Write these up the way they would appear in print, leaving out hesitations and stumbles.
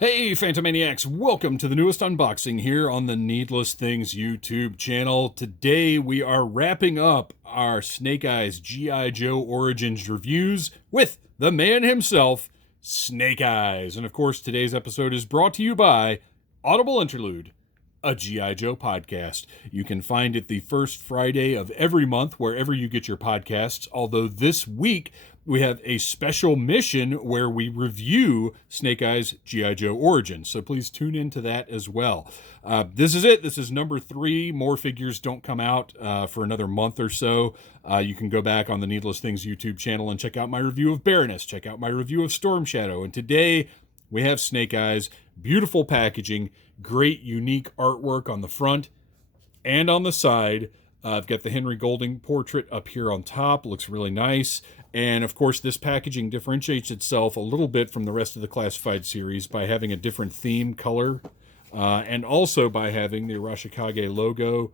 Hey, Phantomaniacs! Welcome to the newest unboxing here on the Needless Things YouTube channel. Today we are wrapping up our Snake Eyes G.I. Joe Origins reviews with the man himself, Snake Eyes. And of course, today's episode is brought to you by Audible Interlude, a G.I. Joe podcast. You can find it the first Friday of every month wherever you get your podcasts, although this week we have a special mission where we review Snake Eyes G.I. Joe Origins, so please tune into that as well. This is it. This is number 3. More figures don't come out for another month or so. You can go back on the Needless Things YouTube channel and check out my review of Baroness, check out my review of Storm Shadow, and today we have Snake Eyes. Beautiful packaging, great unique artwork on the front and on the side. I've got the Henry Golding portrait up here on top. Looks really nice. And of course, this packaging differentiates itself a little bit from the rest of the Classified series by having a different theme color and also by having the Arashikage logo.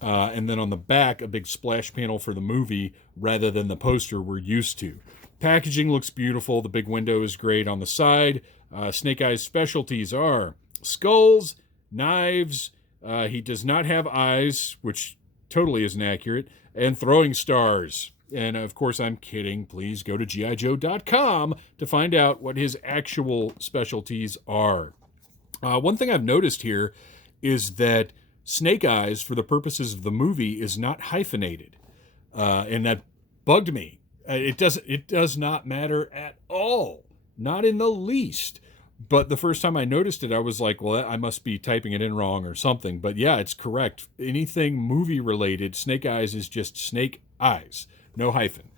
And then on the back, a big splash panel for the movie rather than the poster we're used to. Packaging looks beautiful. The big window is great on the side. Snake Eyes specialties are skulls, knives. He does not have eyes, which totally isn't accurate, and throwing stars. And of course, I'm kidding. Please go to gijoe.com to find out what his actual specialties are. One thing I've noticed here is that Snake Eyes, for the purposes of the movie, is not hyphenated. And that bugged me. It does not matter at all. Not in the least. But the first time I noticed it, I was like, well, I must be typing it in wrong or something. But yeah, it's correct. Anything movie related, Snake Eyes is just Snake Eyes. No hyphen.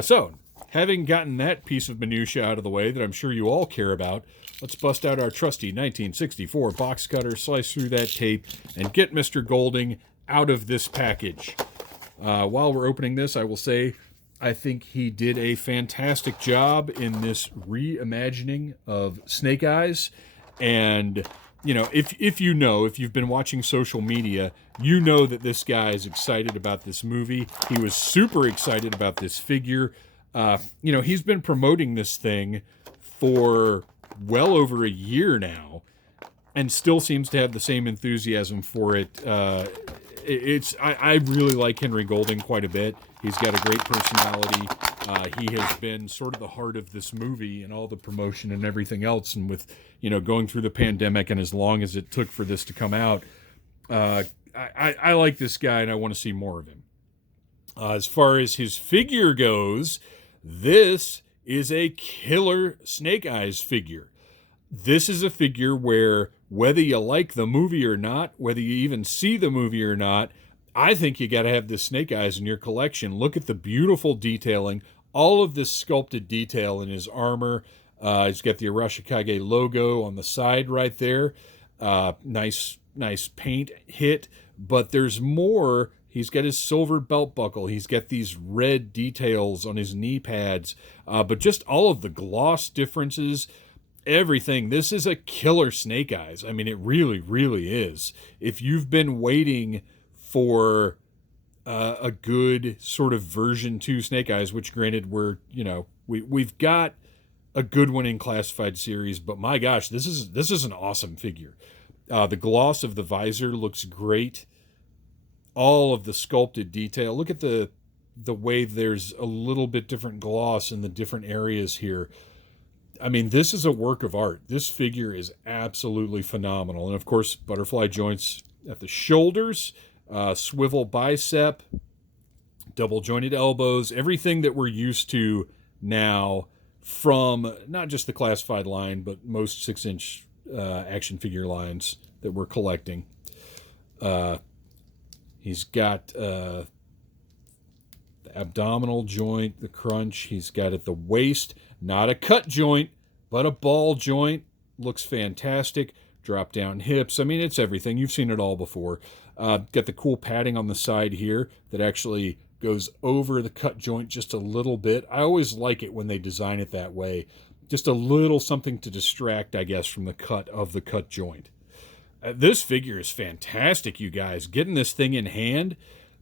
So, having gotten that piece of minutia out of the way that I'm sure you all care about, let's bust out our trusty 1964 box cutter, slice through that tape, and get Mr. Golding out of this package. While we're opening this, I will say I think he did a fantastic job in this reimagining of Snake Eyes. And, you know, if you've been watching social media, you know that this guy is excited about this movie. He was super excited about this figure. He's been promoting this thing for well over a year now and still seems to have the same enthusiasm for it. I really like Henry Golding quite a bit. He's got a great personality. He has been sort of the heart of this movie and all the promotion and everything else. And with, going through the pandemic and as long as it took for this to come out, I like this guy and I want to see more of him. As far as his figure goes, this is a killer Snake Eyes figure. This is a figure where whether you like the movie or not, whether you even see the movie or not, I think you got to have this Snake Eyes in your collection. Look at the beautiful detailing, all of this sculpted detail in his armor. He's got the Arashikage logo on the side right there. Nice paint hit, but there's more. He's got his silver belt buckle. He's got these red details on his knee pads, but just all of the gloss differences, everything. This is a killer Snake Eyes. I mean, it really, really is. If you've been waiting for a good sort of version 2 Snake Eyes, which granted we've got a good one in Classified series, but my gosh, this is an awesome figure. The gloss of the visor looks great. All of the sculpted detail. Look at the way there's a little bit different gloss in the different areas here. I mean, this is a work of art. This figure is absolutely phenomenal. And of course, butterfly joints at the shoulders, swivel bicep, double jointed elbows, everything that we're used to now from not just the Classified line, but most 6-inch action figure lines that we're collecting. He's got the abdominal joint, the crunch. He's got at the waist, not a cut joint, but a ball joint. Looks fantastic. Drop down hips. I mean, it's everything. You've seen it all before. Got the cool padding on the side here that actually goes over the cut joint just a little bit. I always like it when they design it that way. Just a little something to distract, I guess, from the cut of the cut joint. This figure is fantastic, you guys. Getting this thing in hand,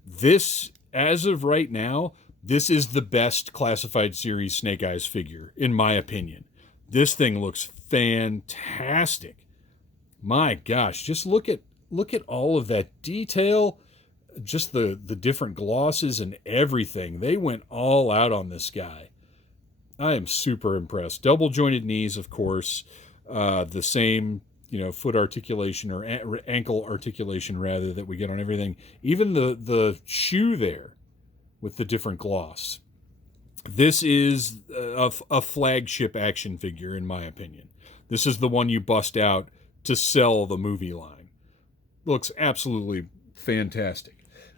this, as of right now, this is the best Classified series Snake Eyes figure, in my opinion. This thing looks fantastic. My gosh, just look at all of that detail, just the different glosses and everything. They went all out on this guy. I am super impressed. Double jointed knees, of course, the same, foot articulation or ankle articulation rather that we get on everything. Even the shoe there with the different gloss. This is a flagship action figure, in my opinion. This is the one you bust out to sell the movie line. Looks absolutely fantastic.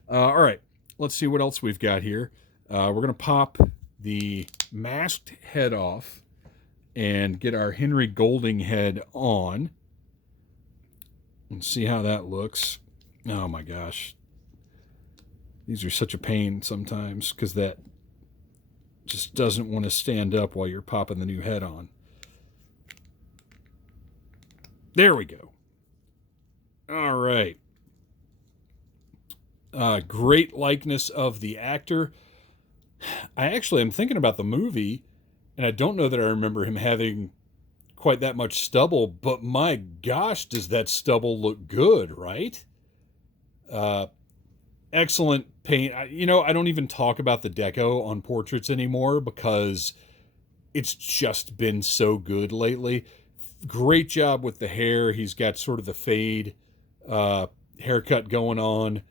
All right, let's see what else we've got here. We're going to pop the masked head off and get our Henry Golding head on and see how that looks. Oh my gosh. These are such a pain sometimes because that just doesn't want to stand up while you're popping the new head on. There we go. All right. Great likeness of the actor. I'm thinking about the movie, and I don't know that I remember him having quite that much stubble, but my gosh, does that stubble look good, right? Excellent paint. I don't even talk about the deco on portraits anymore because it's just been so good lately. Great job with the hair. He's got sort of the fade haircut going on.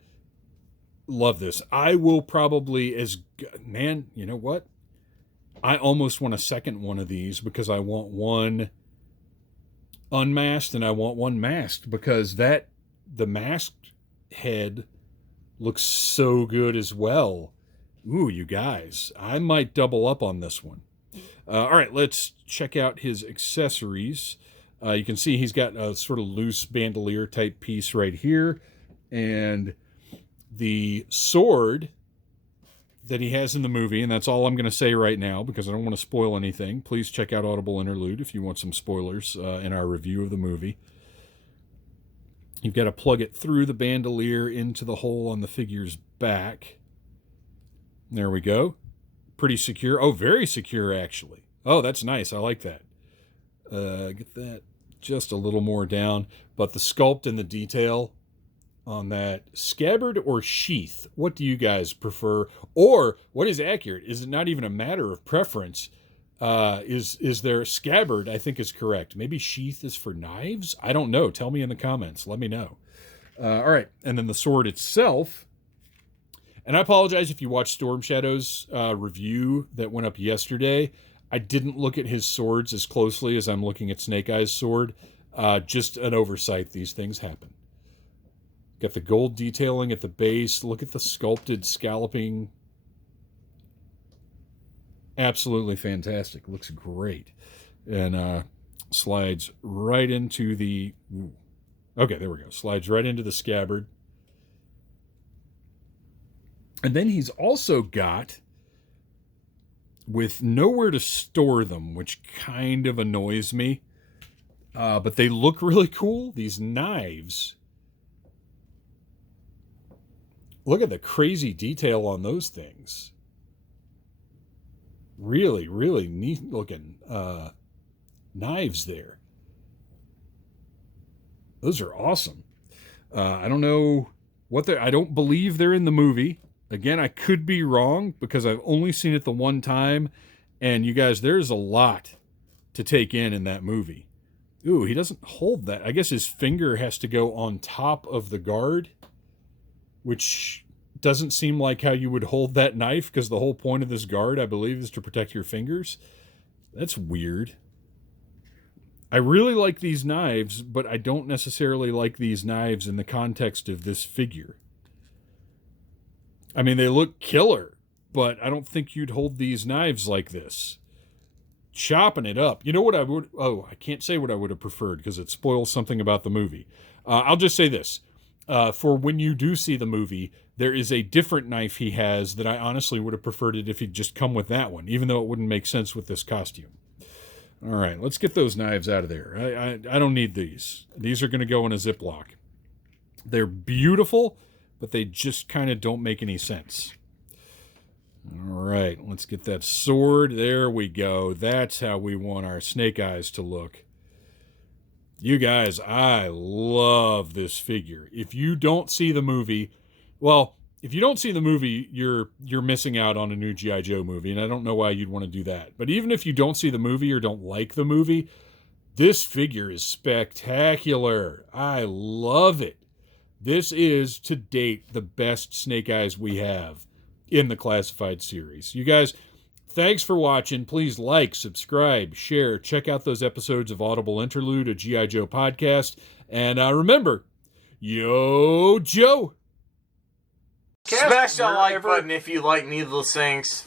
Love this. I will probably, man, you know what? I almost want a second one of these because I want one unmasked and I want one masked because the masked head looks so good as well. Ooh, you guys, I might double up on this one. All right, let's check out his accessories. You can see he's got a sort of loose bandolier type piece right here. And the sword that he has in the movie, and that's all I'm going to say right now because I don't want to spoil anything. Please check out Audible Interlude if you want some spoilers in our review of the movie. You've got to plug it through the bandolier into the hole on the figure's back. There we go. Pretty secure. Oh, very secure, actually. Oh, that's nice. I like that. Get that just a little more down. But the sculpt and the detail on that scabbard or sheath, what do you guys prefer? Or what is accurate? Is it not even a matter of preference? Is there scabbard? I think is correct. Maybe sheath is for knives? I don't know. Tell me in the comments. Let me know. All right. And then the sword itself. And I apologize if you watched Storm Shadow's review that went up yesterday. I didn't look at his swords as closely as I'm looking at Snake Eye's sword. Just an oversight. These things happen. Got the gold detailing at the base. Look at the sculpted scalloping. Absolutely fantastic. Looks great. And slides right into the... Ooh. Okay, there we go. Slides right into the scabbard. And then he's also got, with nowhere to store them, which kind of annoys me, but they look really cool, these knives. Look at the crazy detail on those things. Really, really neat looking knives there. Those are awesome. I don't know what I don't believe they're in the movie. Again, I could be wrong because I've only seen it the one time. And you guys, there's a lot to take in that movie. Ooh, he doesn't hold that. I guess his finger has to go on top of the guard, which doesn't seem like how you would hold that knife because the whole point of this guard, I believe, is to protect your fingers. That's weird. I really like these knives, but I don't necessarily like these knives in the context of this figure. I mean, they look killer, but I don't think you'd hold these knives like this. Chopping it up. You know what I would... Oh, I can't say what I would have preferred because it spoils something about the movie. I'll just say this. For when you do see the movie, there is a different knife he has that I honestly would have preferred it if he'd just come with that one, even though it wouldn't make sense with this costume. All right, let's get those knives out of there. I don't need these. These are going to go in a Ziploc. They're beautiful, but they just kind of don't make any sense. All right, let's get that sword. There we go. That's how we want our Snake Eyes to look. You guys, I love this figure. If you don't see the movie, well, if you don't see the movie, you're missing out on a new G.I. Joe movie, and I don't know why you'd want to do that. But even if you don't see the movie or don't like the movie, this figure is spectacular. I love it. This is, to date, the best Snake Eyes we have in the Classified series. You guys, thanks for watching. Please like, subscribe, share. Check out those episodes of Audible Interlude, a G.I. Joe podcast. And remember, Yo Joe! Smash that like button if you like Needless Things.